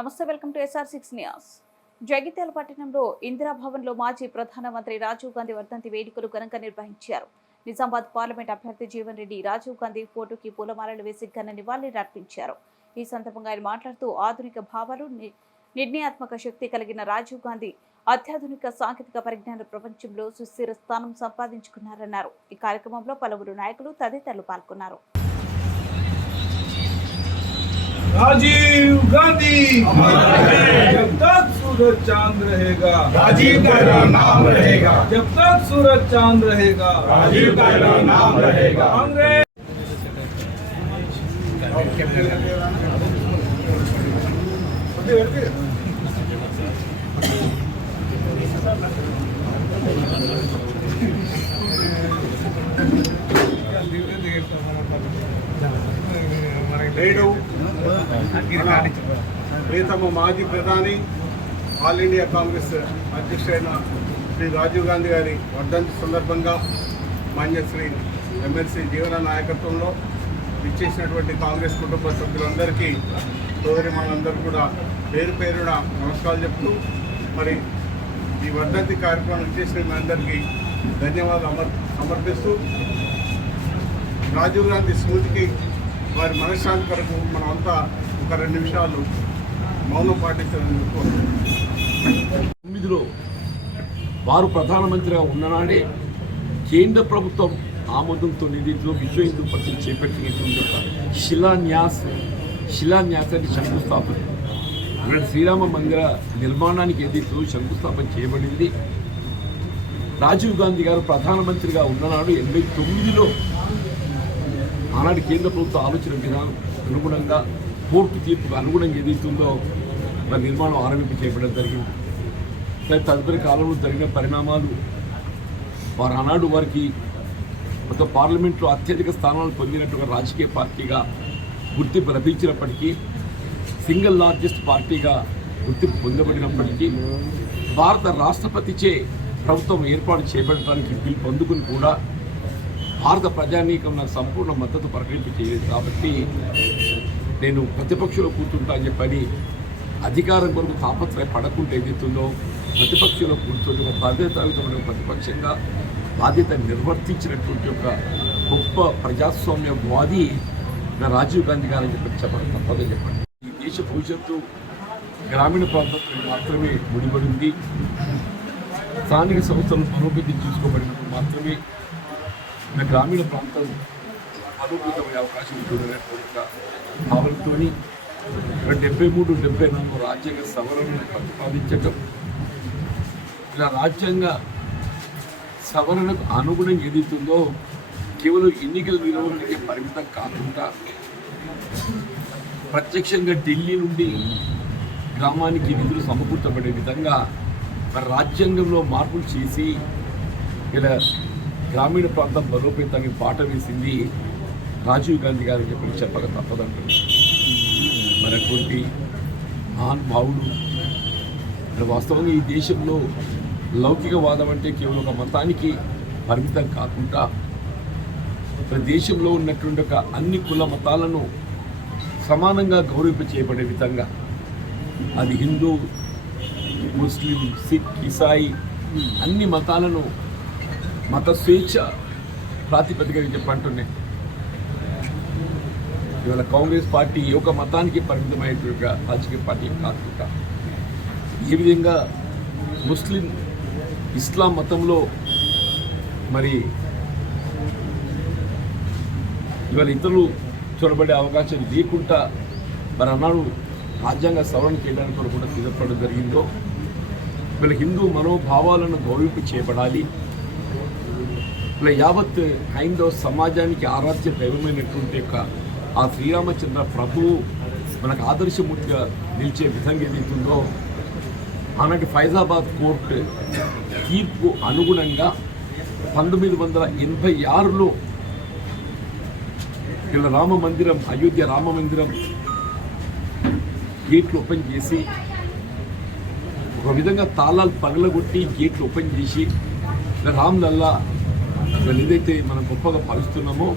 నమస్తే, welcome to SR6 news. Jagtial పట్టణంలో ఇందిరాభవన్లో మాజీ ప్రధానమంత్రి రాజీవ్ గాంధీ వర్ధంతి వేడుకలు ఘనంగా నిర్వహించారు. నిజామాబాద్ పార్లమెంట్ అభ్యర్థి జీవన్ రెడ్డి రాజీవ్ గాంధీ ఫోటోకి పూలమాలలు వేసి ఘన నివాళులర్పించారు. ఈ సందర్భంగా ఆయన మాట్లాడుతూ ఆధునిక భావాలు, నిర్ణయాత్మక శక్తి కలిగిన రాజీవ్ గాంధీ అత్యాధునిక సాంకేతిక పరిజ్ఞాన ప్రపంచంలో సుస్థిర స్థానం సంపాదించుకున్నారన్నారు. ఈ కార్యక్రమంలో పలువురు నాయకులు తదితరులు పాల్గొన్నారు. राजीव गांधी जब तक सूरज चांद रहेगा राजीव का नाम रहेगा। जब तक सूरज चांद रहेगा राजीव का नाम रहेगा। कांग्रेस ప్రియతమ మాజీ ప్రధాని ఆల్ ఇండియా కాంగ్రెస్ అధ్యక్షుడైన శ్రీ రాజీవ్ గాంధీ గారి వర్ధంతి సందర్భంగా మాన్యశ్రీ ఎమ్మెల్సీ జీవన నాయకత్వంలో ఇచ్చేసినటువంటి కాంగ్రెస్ కుటుంబ సభ్యులందరికీ సోదరిమణులందరూ కూడా పేరు పేరున నమస్కారాలు చెప్తూ మరి ఈ వర్ధంతి కార్యక్రమం ఇచ్చేసిన మీ అందరికీ ధన్యవాదాలు సమర్పిస్తూ రాజీవ్ గాంధీ స్మృతికి వారి మనశ్శాంతి కొరకు మనమంతా ఒక 2 నిమిషాలు మౌనం పాటించాలని తొమ్మిదిలో వారు ప్రధానమంత్రిగా ఉన్ననాడే కేంద్ర ప్రభుత్వం ఆమోదంతో నిధిలో విశ్వ హిందూ పరిషత్ చేపట్టినటువంటి శిలాన్యాసానికి శంకుస్థాపన ఇక్కడ శ్రీరామ మందిర నిర్మాణానికి ఏదైతే శంకుస్థాపన చేయబడింది. రాజీవ్ గాంధీ గారు ప్రధానమంత్రిగా ఉన్ననాడు 89లో ఆనాటి కేంద్ర ప్రభుత్వ ఆలోచన విధానం అనుగుణంగా కోర్టు తీర్పుకు అనుగుణంగా ఏదైతుందో మరి నిర్మాణం ఆరంభింపు చేయబడడం జరిగింది. తదుపరి కాలంలో జరిగిన పరిణామాలు వారు ఆనాడు వారికి మొత్తం పార్లమెంట్లో అత్యధిక స్థానాలు పొందినట్టుగా రాజకీయ పార్టీగా గుర్తింపు లభించినప్పటికీ, సింగిల్ లార్జెస్ట్ పార్టీగా గుర్తింపు పొందబడినప్పటికీ భారత రాష్ట్రపతిచే ప్రభుత్వం ఏర్పాటు చేయబడటానికి పిలుపు అందుకుని కూడా భారత ప్రజానీకం నాకు సంపూర్ణ మద్దతు ప్రకటింపు చేయలేదు. కాబట్టి నేను ప్రతిపక్షంలో కూర్చుంటా అని చెప్పని అధికారం కొరకు తాపత్రయ పడకుండా ఏదైతుందో ప్రతిపక్షంలో కూర్చొని ఒక బాధ్యతాయుతమైన ప్రతిపక్షంగా బాధ్యత నిర్వర్తించినటువంటి ఒక గొప్ప ప్రజాస్వామ్యవాది నా రాజీవ్ గాంధీ గారు అని చెప్పి చెప్పడం తప్పదని చెప్పండి. ఈ దేశ భవిష్యత్తు గ్రామీణ ప్రాంతంలో మాత్రమే ముడిపడింది. స్థానిక సంస్థలను బలోపేతం చేసుకోబడినప్పుడు మాత్రమే మన గ్రామీణ ప్రాంతం బలోపేతమయ్యే అవకాశం ఉంటుందనేటువంటి భావనతో 73-74 రాజ్యాంగ సవరణను ప్రతిపాదించటం, ఇలా రాజ్యాంగ సవరణకు అనుగుణంగా ఏదైతుందో కేవలం ఎన్నికల నిర్వహణకే పరిమితం కాకుండా ప్రత్యక్షంగా ఢిల్లీ నుండి గ్రామానికి నిధులు సమకూర్చబడే విధంగా మరి రాజ్యాంగంలో మార్పులు చేసి ఇలా గ్రామీణ ప్రాంతం బలోపేతానికి బాట వేసింది రాజీవ్ గాంధీ గారు చెప్పి చెప్పక తప్పదంటుంది. మరి అటువంటి మహానుభావుడు వాస్తవంగా ఈ దేశంలో లౌకికవాదం అంటే కేవలం ఒక మతానికి పరిమితం కాకుండా దేశంలో ఉన్నటువంటి ఒక అన్ని కుల మతాలను సమానంగా గౌరవింప చేయబడే విధంగా, అది హిందూ, ముస్లిం, సిక్, ఇసాయి అన్ని మతాలను మత స్వేచ్ఛ ప్రాతిపదికగా చెప్పంటున్నాయి. ఇవాళ కాంగ్రెస్ పార్టీ ఒక మతానికి పరిమితమైనటువంటి రాజకీయ పార్టీ కాకుండా ఏ విధంగా ముస్లిం, ఇస్లాం మతంలో మరి ఇవాళ ఇతరులు చొరబడే అవకాశం లేకుండా మరి అన్నాడు రాజ్యాంగ సవరణ చేయడానికి కూడా సిద్ధపడడం జరిగిందో, ఇవాళ హిందూ మనోభావాలను గౌరవింపు చేయబడాలి. ఇలా యావత్ హైందవ సమాజానికి ఆరాధ్య దైవమైనటువంటి యొక్క ఆ శ్రీరామచంద్ర ప్రభువు మనకు ఆదర్శమూర్తిగా నిలిచే విధంగా ఏదైతుందో ఆనాటి ఫైజాబాద్ కోర్టు తీర్పు అనుగుణంగా 1986లో ఇలా రామ మందిరం, అయోధ్య రామ మందిరం గేట్లు ఓపెన్ చేసి ఒక విధంగా తాళాలు పగలగొట్టి గేట్లు ఓపెన్ చేసి రామ్ లల్లా ఏదైతే మనం గొప్పగా భావిస్తున్నామో